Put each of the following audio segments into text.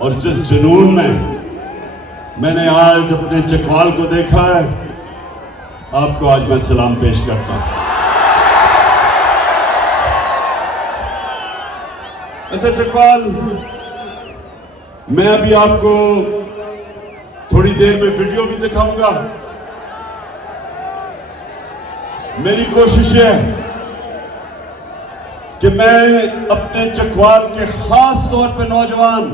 और जिस जुनून में मैंने आज अपने चकवाल को देखा है, आपको आज मैं सलाम पेश करता हूं। अच्छा चकवाल, मैं अभी आपको थोड़ी देर में वीडियो भी दिखाऊंगा। मेरी कोशिश है कि मैं अपने चकवाल के खास तौर पे नौजवान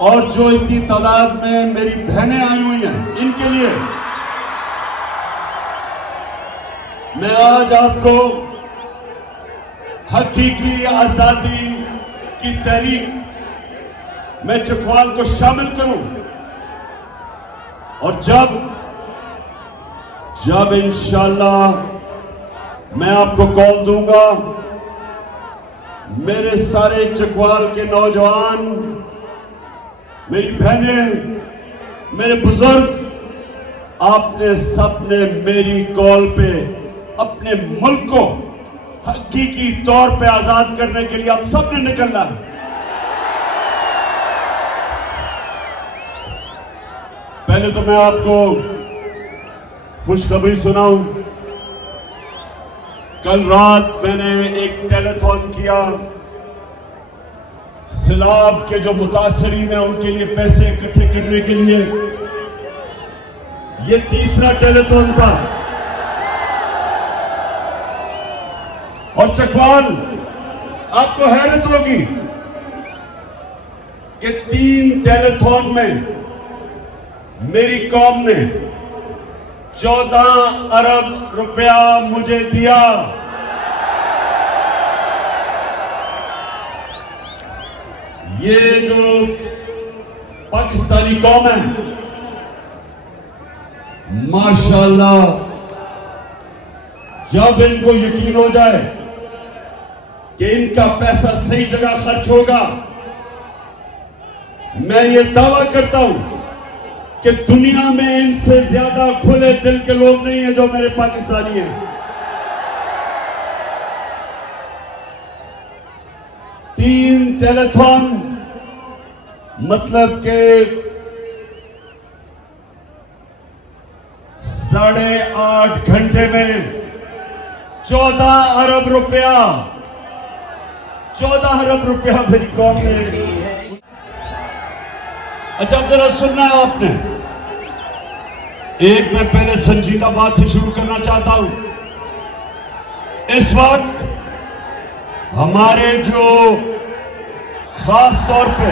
और जो इतनी तादाद में मेरी बहनें आई हुई हैं, इनके लिए मैं आज आपको हकीकी आजादी की तहरीक में चकवाल को शामिल करूं। और जब इंशाअल्लाह मैं आपको कॉल दूंगा, मेरे सारे चकवाल के नौजवान, मेरी बहनें, मेरे बुजुर्ग, आपने सबने मेरी कॉल पे अपने मुल्क को हकीकी तौर पे आजाद करने के लिए आप सबने निकलना है। पहले तो मैं आपको खुशखबरी सुनाऊं। कल रात मैंने एक टेलीथॉन किया। सैलाब के जो मुतासरीन हैं उनके लिए पैसे इकट्ठे करने के लिए। ये तीसरा टेलीथॉन था। और चकवाल, आपको हैरत होगी कि 3 टेलीथॉन में मेरी कौम ने 14 अरब रुपया मुझे दिया। ये जो पाकिस्तानी कौम है, माशाअल्लाह, जब इनको यकीन हो जाए कि इनका पैसा सही जगह खर्च होगा, मैं ये दावा करता हूं कि दुनिया में इनसे ज्यादा खुले दिल के लोग नहीं हैं जो मेरे पाकिस्तानी हैं। 3 टेलीथॉन मतलब के 8.5 घंटे में 14 अरब रुपया, 14 अरब रुपया मेरी कौम ने। अच्छा, अब जरा सुनना है आपने। एक मैं पहले संजीदा बात से शुरू करना चाहता हूं। इस वक्त हमारे जो खास तौर पे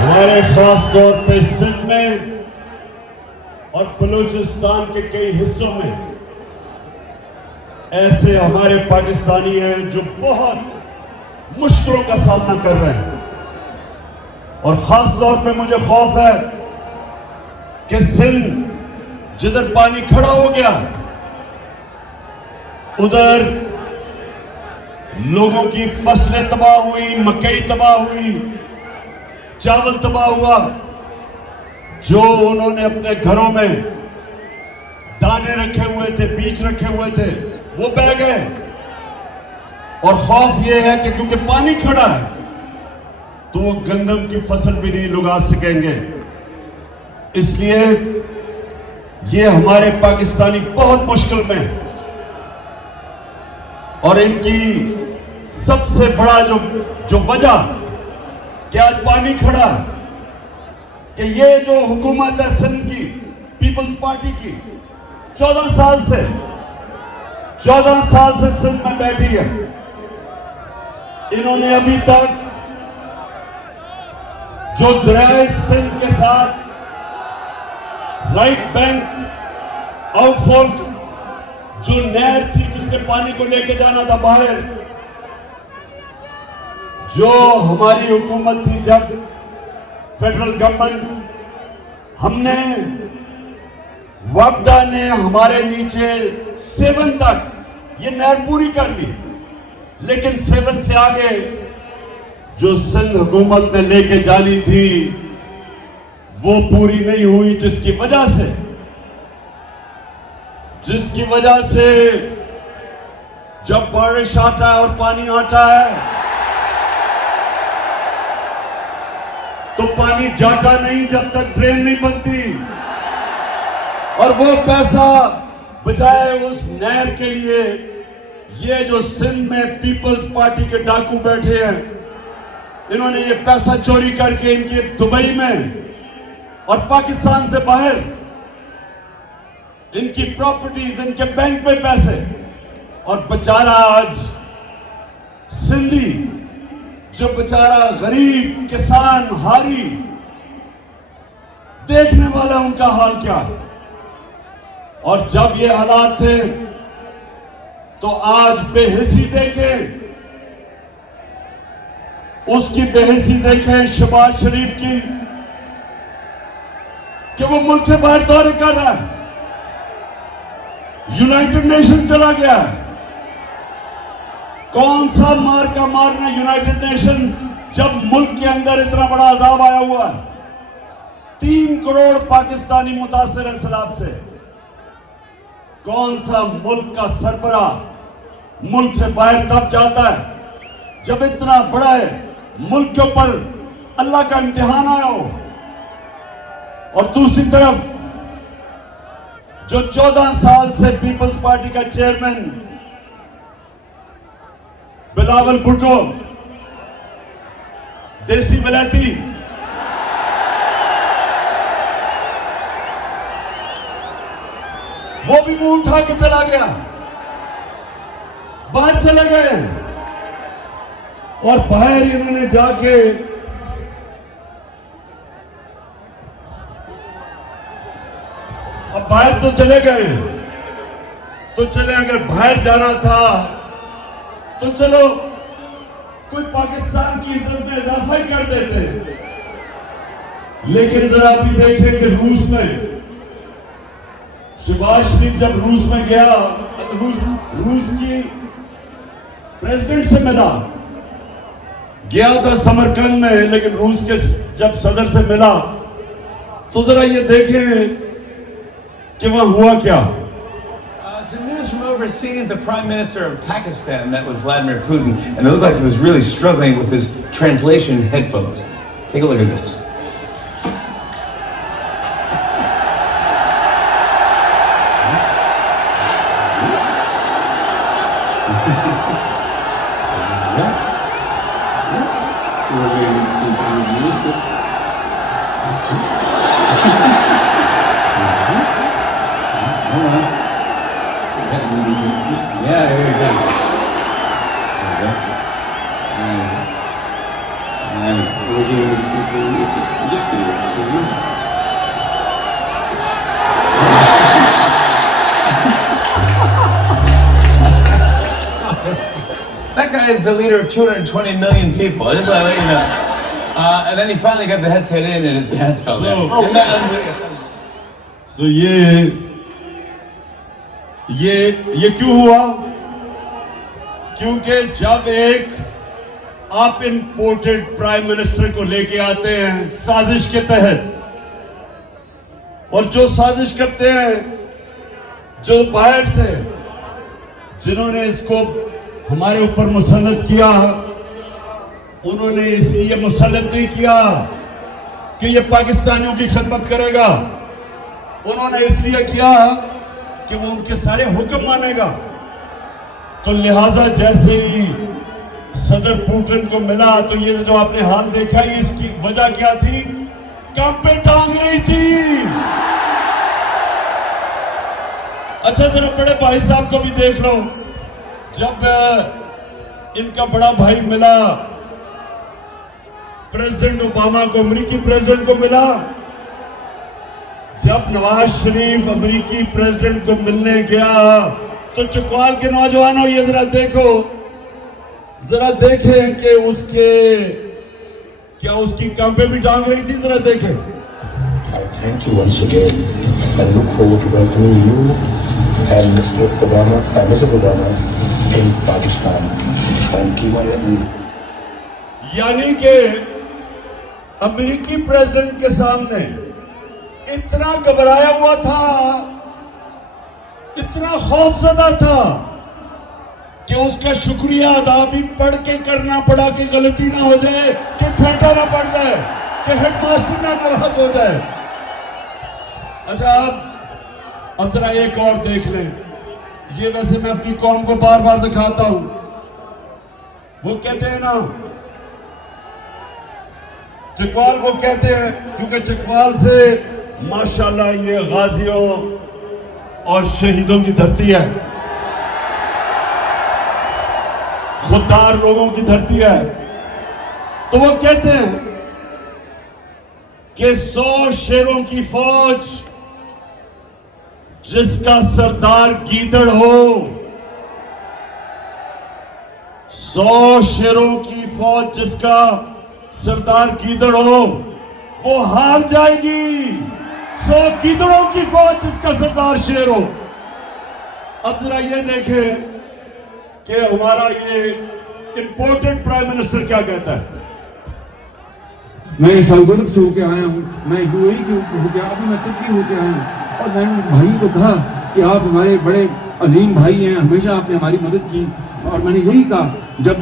हमारे खास तौर पे सिंध में और बलूचिस्तान के कई हिस्सों में ऐसे हमारे पाकिस्तानी हैं जो बहुत मुश्किलों का सामना कर रहे हैं। और खास तौर पे मुझे खौफ है कि सिंध जिधर पानी खड़ा हो गया, उधर लोगों की फसलें तबाह हुई, मकई तबाह हुई, चावल तबाह हुआ। जो उन्होंने अपने घरों में दाने रखे हुए थे, बीज रखे हुए थे, वो बह गए। और खौफ ये है कि क्योंकि पानी खड़ा है तो वो गंदम की फसल भी नहीं लगा सकेंगे। इसलिए ये हमारे पाकिस्तानी बहुत मुश्किल में है। और इनकी सबसे बड़ा जो वजह कि आज पानी खड़ा, कि ये जो हुकूमत है सिंध की पीपल्स पार्टी की, 14 साल से सिंध में बैठी है। इन्होंने अभी तक जो दरियाए सिंध के साथ राइट बैंक आउटफॉल जो नहर थी जिसने पानी को लेके जाना था बाहर, जो हमारी हुकूमत थी, जब फेडरल गवर्नमेंट, हमने वापडा ने हमारे नीचे 7 तक ये नहर पूरी कर ली, लेकिन 7 से आगे जो सिंध हुकूमत ने लेके जानी थी वो पूरी नहीं हुई, जिसकी वजह से जब बारिश आता है और पानी आता है तो पानी जाता नहीं जब तक ड्रेन नहीं बनती, और वो पैसा बजाय उस नहर के लिए ये जो सिंध में पीपल्स पार्टी के डाकू बैठे हैं, इन्होंने ये पैसा चोरी करके इनके दुबई में और पाकिस्तान से बाहर इनकी प्रॉपर्टीज, इनके बैंक में पैसे, और बेचारा आज सिंधी जो बेचारा गरीब किसान हारी, देखने वाला उनका हाल क्या है। और जब ये हालात थे तो आज बेहिसी देखें, उसकी बेहिसी देखें शहबाज शरीफ की, कि वो मुल्क से बाहर दौरे कर रहा है, यूनाइटेड नेशन चला गया है। कौन सा मार का मारना यूनाइटेड नेशंस, जब मुल्क के अंदर इतना बड़ा अजाब आया हुआ है। 3 करोड़ पाकिस्तानी मुतासिर है सैलाब से। कौन सा मुल्क का सरबरा मुल्क से बाहर तब जाता है जब इतना बड़ा है मुल्क के ऊपर अल्लाह का इम्तिहान आया हो। और दूसरी तरफ जो 14 साल से पीपल्स पार्टी का चेयरमैन बिलावल भुट्टो, देसी विलायती, वो भी मुंह उठा के चला गया, बाहर चले गए। और बाहर इन्होंने जाके अब बाहर तो चले गए, तो चले, अगर बाहर जाना था तो चलो कोई पाकिस्तान की इज्जत में इजाफा ही कर देते। लेकिन जरा अभी देखें कि रूस में शहबाज शरीफ जब रूस में गया, रूस की प्रेसिडेंट से मिला, गया था समरकंद में, लेकिन रूस के जब सदर से मिला तो जरा ये देखें कि वहां हुआ क्या। Some news from overseas, the Prime Minister of Pakistan met with Vladimir Putin, and it looked like he was really struggling with his translation headphones. Take a look at this. Yeah, here you go. That guy is the leader of 220 million people. I just want to let you know. And then he finally got the headset in and his pants fell down. Isn't that unbelievable? So ये क्यों हुआ? क्योंकि जब एक आप imported prime minister को लेके आते हैं साजिश के तहत, और जो साजिश करते हैं, जो बाहर से जिन्होंने इसको हमारे ऊपर मुसल्लत किया, उन्होंने इसलिए मुसल्लत नहीं किया कि ये पाकिस्तानियों की खिदमत करेगा, उन्होंने इसलिए किया कि वो उनके सारे हुक्म मानेगा। तो लिहाजा जैसे ही सदर पुतिन को मिला तो ये जो आपने हाल देखा, इसकी वजह क्या थी? काम पे टांग रही थी। अच्छा, जरा बड़े भाई साहब को भी देख लो। जब इनका बड़ा भाई मिला प्रेसिडेंट ओबामा को, अमेरिकी प्रेसिडेंट को मिला, जब नवाज शरीफ अमेरिकी प्रेसिडेंट को मिलने गया तो चौपाल के नौजवानों, ये जरा देखो, जरा देखें कि उसकी काम पे भी टांग रही थी, जरा देखें। I thank you once again and look forward to welcoming you and Mrs. Obama in Pakistan. Thank you. यानी कि अमेरिकी प्रेसिडेंट के सामने इतना घबराया हुआ था, इतना खौफजदा था कि उसका शुक्रिया अदा भी पढ़ के करना पड़ा कि गलती ना हो जाए, कि फेंटा ना पड़ जाए, कि हेडमास्टर ना नाराज हो जाए। अच्छा, अब जरा एक और देख लें। ये वैसे मैं अपनी कौम को बार बार दिखाता हूं। वो कहते हैं ना, चकवाल को कहते हैं, क्योंकि चकवाल से माशाल्लाह ये गाजियों और शहीदों की धरती है, खुददार लोगों की धरती है। तो वो कहते हैं कि 100 शेरों की फौज जिसका सरदार गीदड़ हो, 100 शेरों की फौज जिसका सरदार गीदड़ हो, वो हार जाएगी। 100 गीदड़ों की फौज जिसका सरदार शेर हो। अब जरा ये देखें कि हमारा ये इंपोर्टेड प्राइम मिनिस्टर क्या कहता है। मैं सऊदी अरब से होके आया हूँ, मैं यूएई के होके, अभी मैं तुर्की होके आया हूँ, और मैंने भाई को कहा कि आप हमारे बड़े अजीम भाई हैं, हमेशा आपने हमारी मदद की। और मैंने यही कहा, जब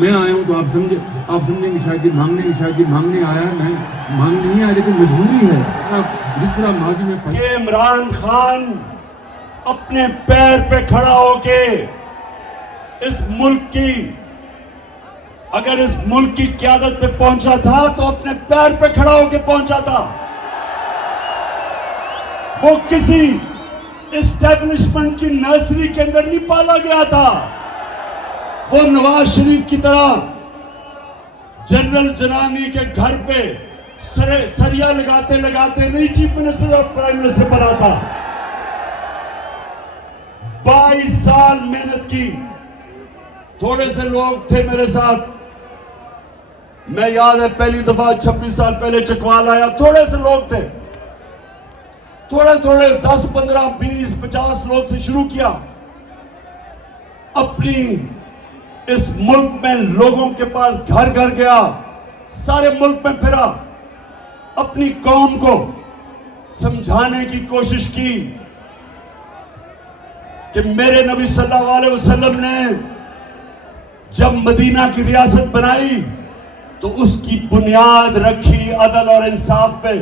मैं आया हूँ तो आप समझेंगे शायद मांगने आया, मैं मांगने नहीं आया, लेकिन मजबूरी है। आप जिस तरह माजी में कि इमरान खान अपने पैर पे खड़ा होके इस मुल्क की, अगर इस मुल्क की क़यादत पे पहुंचा था तो अपने पैर पे खड़ा होके पहुंचा था। वो किसी एस्टेब्लिशमेंट की नर्सरी के अंदर नहीं पाला गया था। वो नवाज शरीफ की तरह जनरल जनानी के घर पे सरिया लगाते लगाते नहीं चीफ मिनिस्टर और प्राइम मिनिस्टर बना था। 22 साल मेहनत की। थोड़े से लोग थे मेरे साथ, मैं याद है पहली दफा 26 साल पहले चकवाल आया, थोड़े से लोग थे, थोड़े 10, 15, 20, 50 लोग से शुरू किया। अपनी इस मुल्क में लोगों के पास घर घर गया, सारे मुल्क में फिरा, अपनी कौम को समझाने की कोशिश की कि मेरे नबी सल्लल्लाहु अलैहि वसल्लम ने जब मदीना की रियासत बनाई तो उसकी बुनियाद रखी अदल और इंसाफ पे।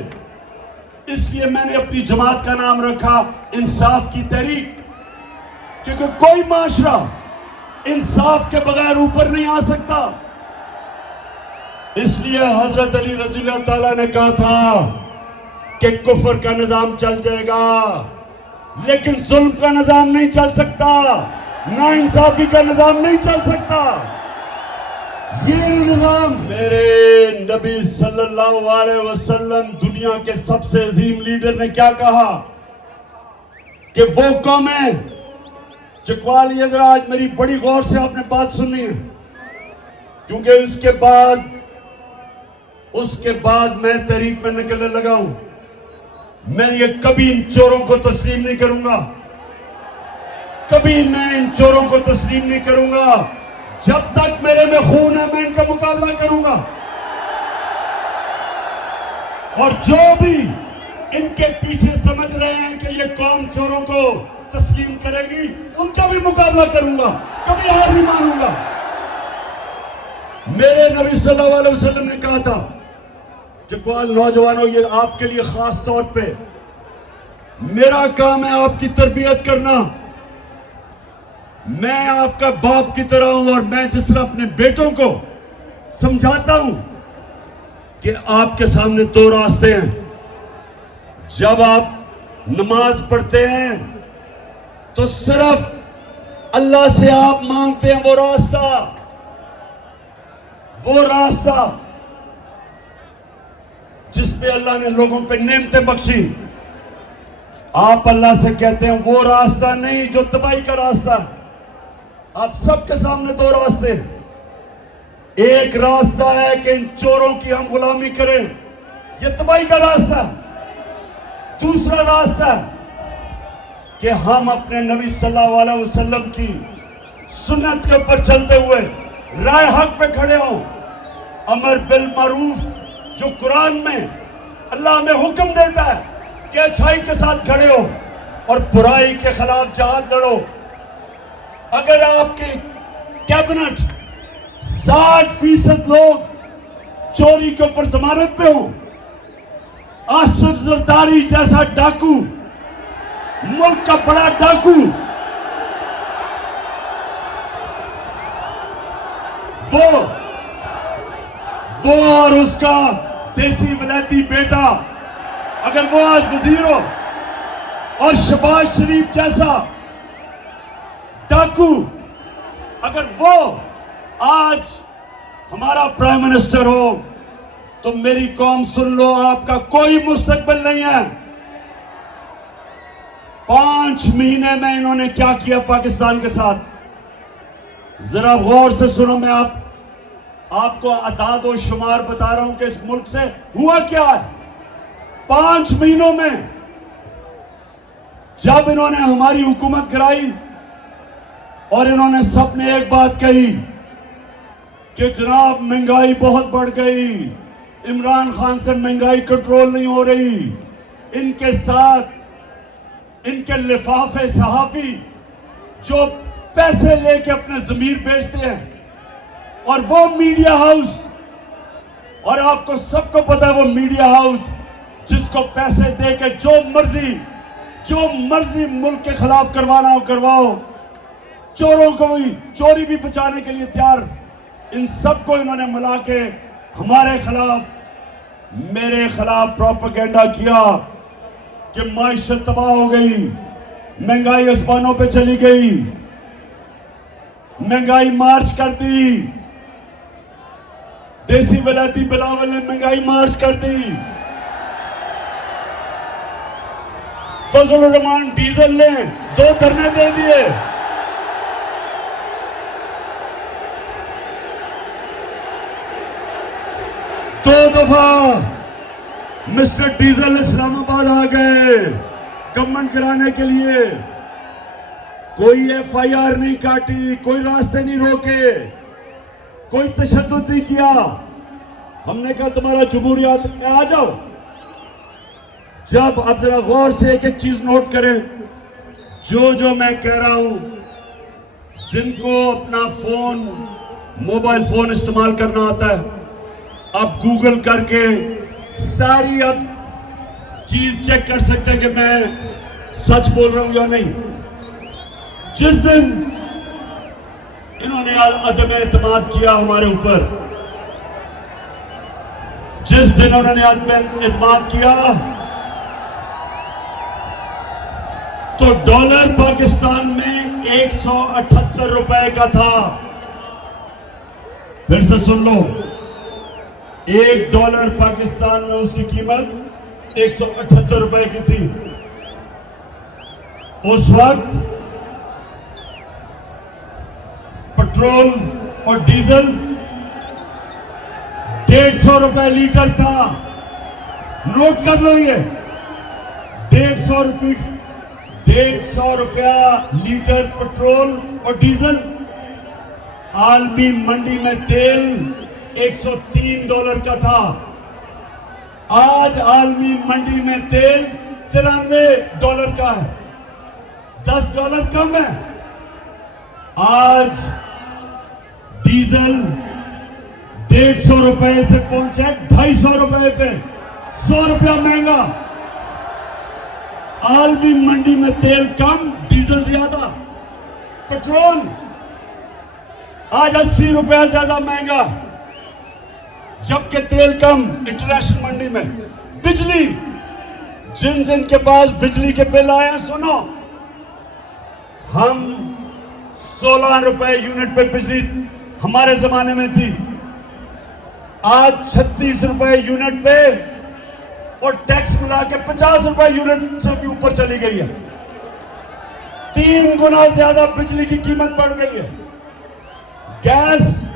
इसलिए मैंने अपनी जमात का नाम रखा इंसाफ की तहरीक, क्योंकि कोई माशरा इंसाफ के बगैर ऊपर नहीं आ सकता। इसलिए हजरत अली रज़ी अल्लाह ताला ने कहा था कि कुफर का निजाम चल जाएगा, लेकिन जुल्म का निजाम नहीं चल सकता, ना इंसाफी का निजाम नहीं चल सकता। ये निजाम मेरे नबी सल्लल्लाहु अलैहि वसल्लम, दुनिया के सबसे अजीम लीडर ने क्या कहा कि वो कौम है। चकवाल, ये जरा आज मेरी बड़ी गौर से आपने बात सुननी है, क्योंकि उसके बाद मैं तहरीक में निकलने लगा हूं। मैं ये कभी इन चोरों को तस्लीम नहीं करूंगा, कभी मैं इन चोरों को तस्लीम नहीं करूंगा। जब तक मेरे में खून है मैं इनका मुकाबला करूंगा, और जो भी इनके पीछे समझ रहे हैं कि ये कौम चोरों को तस्लीम करेगी, उनका भी मुकाबला करूंगा, कभी हार नहीं मानूंगा। मेरे नबी सल्लल्लाहु अलैहि वसल्लम ने कहा था, चकवाल नौजवानों, ये आपके लिए खास तौर पे मेरा काम है आपकी तरबियत करना। मैं आपका बाप की तरह हूं, और मैं जिस तरह अपने बेटों को समझाता हूं कि आपके सामने 2 रास्ते हैं। जब आप नमाज पढ़ते हैं तो सिर्फ अल्लाह से आप मांगते हैं, वो रास्ता जिस पे अल्लाह ने लोगों पे नेमतें बख्शी, आप अल्लाह से कहते हैं, वो रास्ता नहीं जो तबाही का रास्ता है। आप सबके सामने 2 रास्ते हैं। एक रास्ता है कि इन चोरों की हम गुलामी करें, ये तबाही का रास्ता। दूसरा रास्ता है कि हम अपने नबी सल्लल्लाहु अलैहि वसल्लम की सुन्नत के ऊपर चलते हुए राय हक पे खड़े हों, अमर बिल मारूफ, जो कुरान में अल्लाह में हुक्म देता है कि अच्छाई के साथ खड़े हो और बुराई के खिलाफ जहाद लड़ो। अगर आपके कैबिनेट 60% लोग चोरी के ऊपर जमानत पे हो, आसिफ जरदारी जैसा डाकू, मुल्क का बड़ा डाकू, वो और उसका देसी विलायती बेटा अगर वो आज वजीर हो, और शहबाज शरीफ जैसा डाकू अगर वो आज हमारा प्राइम मिनिस्टर हो, तो मेरी कौम सुन लो, आपका कोई मुस्तकबिल नहीं है। 5 महीने में इन्होंने क्या किया पाकिस्तान के साथ, जरा गौर से सुनो। मैं आपको अदाद और शुमार बता रहा हूं कि इस मुल्क से हुआ क्या है 5 महीनों में। जब इन्होंने हमारी हुकूमत कराई और इन्होंने सबने एक बात कही कि जनाब महंगाई बहुत बढ़ गई, इमरान खान से महंगाई कंट्रोल नहीं हो रही। इनके साथ इनके लिफाफे सहाफी जो पैसे लेके अपने जमीर बेचते हैं, और वो मीडिया हाउस, और आपको सबको पता है वो मीडिया हाउस जिसको पैसे देके जो मर्जी मुल्क के खिलाफ करवाना हो करवाओ, चोरों को भी चोरी भी बचाने के लिए तैयार। इन सबको इन्होंने मिला के हमारे खिलाफ, मेरे खिलाफ प्रोपेगेंडा किया कि माइशत तबाह हो गई, महंगाई आसमानों पे चली गई, महंगाई मार्च कर दी, देसी विलायती बिलावल ने महंगाई मार्च कर दी, फजल रहमान डीजल ने 2 धरने दे दिए। दो दफा मिस्टर डीजल इस्लामाबाद आ गए गवर्नमेंट कराने के लिए। कोई FIR नहीं काटी, कोई रास्ते नहीं रोके, कोई तशद्दुद नहीं किया। हमने कहा तुम्हारा जमहूरियत में आ जाओ। जब अब जरा गौर से एक एक चीज नोट करें, जो मैं कह रहा हूं, जिनको अपना फोन मोबाइल फोन इस्तेमाल करना आता है, आप गूगल करके सारी अब चीज चेक कर सकते हैं कि मैं सच बोल रहा हूं या नहीं। जिस दिन इन्होंने अदम एतमाद किया हमारे ऊपर, जिस दिन उन्होंने अदम एतमाद किया, तो डॉलर पाकिस्तान में 178 रुपए का था। फिर से सुन लो, $1 पाकिस्तान में उसकी कीमत 178 रुपए की थी। उस वक्त पेट्रोल और डीजल 150 रुपए लीटर था। नोट कर लो ये, 150 रुपया लीटर पेट्रोल और डीजल। आलमी मंडी में तेल $103 का था। आज आलमी मंडी में तेल $93 का है, $10 कम है। आज डीजल 150 रुपए से पहुंचे 250 रुपए पे, 100 रुपया महंगा। आलमी मंडी में तेल कम, डीजल ज्यादा। पेट्रोल आज 80 रुपया ज्यादा महंगा, जबकि तेल कम इंटरनेशनल मंडी में। बिजली, जिन के पास बिजली के बिल आए हैं, सुनो, हम 16 रुपए यूनिट पे बिजली हमारे जमाने में थी, आज 36 रुपए यूनिट पे, और टैक्स मिला के 50 रुपए यूनिट से भी ऊपर चली गई है। 3 गुना ज्यादा बिजली की कीमत बढ़ गई है। गैस,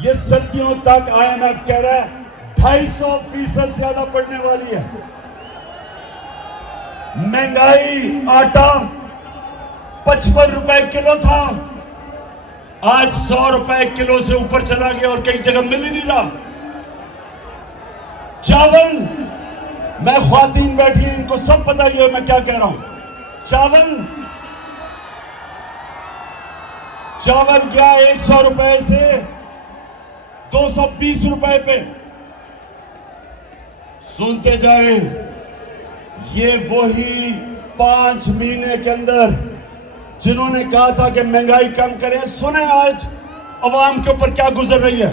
ये सर्दियों तक IMF कह रहा है 250% ज्यादा बढ़ने वाली है। महंगाई, आटा 55 रुपए किलो था, आज 100 रुपए किलो से ऊपर चला गया और कई जगह मिल ही नहीं रहा। चावल, मैं ख्वातीन बैठी हैं, इनको सब पता ही है मैं क्या कह रहा हूं। चावल गया 100 रुपए से 220 रुपए पे। सुनते जाएं, ये वही 5 महीने के अंदर जिन्होंने कहा था कि महंगाई कम करें, सुने आज अवाम के ऊपर क्या गुजर रही है।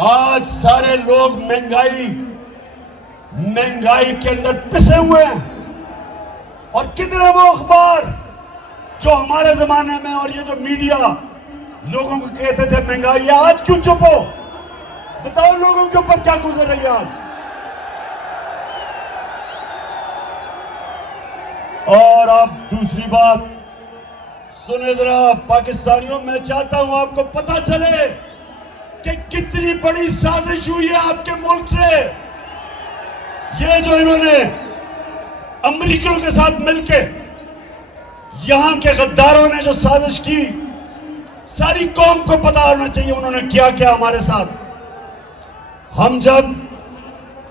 आज सारे लोग महंगाई के अंदर पिसे हुए हैं। और कितने वो अखबार जो हमारे जमाने में और ये जो मीडिया लोगों को कहते थे महंगाई, आज क्यों चुप हो? बताओ लोगों के ऊपर क्या गुजर रही है आज। और अब दूसरी बात सुने जरा पाकिस्तानियों, मैं चाहता हूं आपको पता चले कि कितनी बड़ी साजिश हुई है आपके मुल्क से। ये जो इन्होंने अमेरिकियों के साथ मिलकर यहां के गद्दारों ने जो साजिश की, सारी कौम को पता होना चाहिए उन्होंने क्या क्या हमारे साथ। हम जब,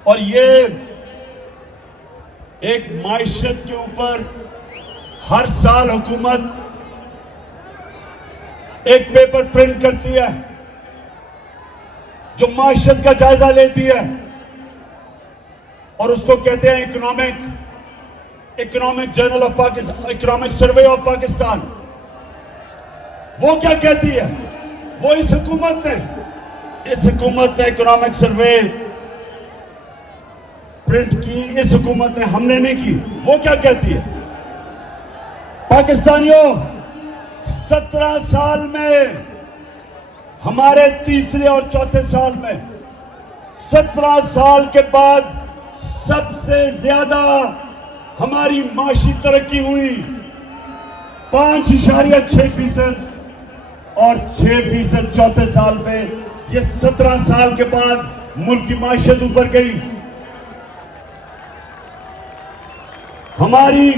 और ये एक माइशत के ऊपर हर साल हुकूमत एक पेपर प्रिंट करती है जो माइशत का जायजा लेती है और उसको कहते हैं economic journal of Pakistan, economic survey of Pakistan. वो क्या कहती है? वो इस हुकूमत ने इकोनॉमिक सर्वे प्रिंट की, इस हुकूमत ने, हमने नहीं की। वो क्या कहती है? पाकिस्तानियों, 17 साल में, हमारे तीसरे और चौथे साल में, 17 साल के बाद सबसे ज्यादा हमारी माशी तरक्की हुई 5.6% और 6% चौथे साल में। ये 17 साल के बाद मुल्क की माशियत ऊपर गई। हमारी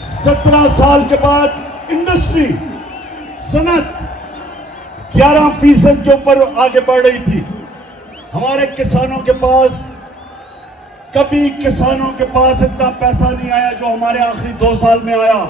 17 साल के बाद इंडस्ट्री, सनत 11% के ऊपर आगे बढ़ रही थी। हमारे किसानों के पास, कभी किसानों के पास इतना पैसा नहीं आया जो हमारे आखिरी 2 साल में आया।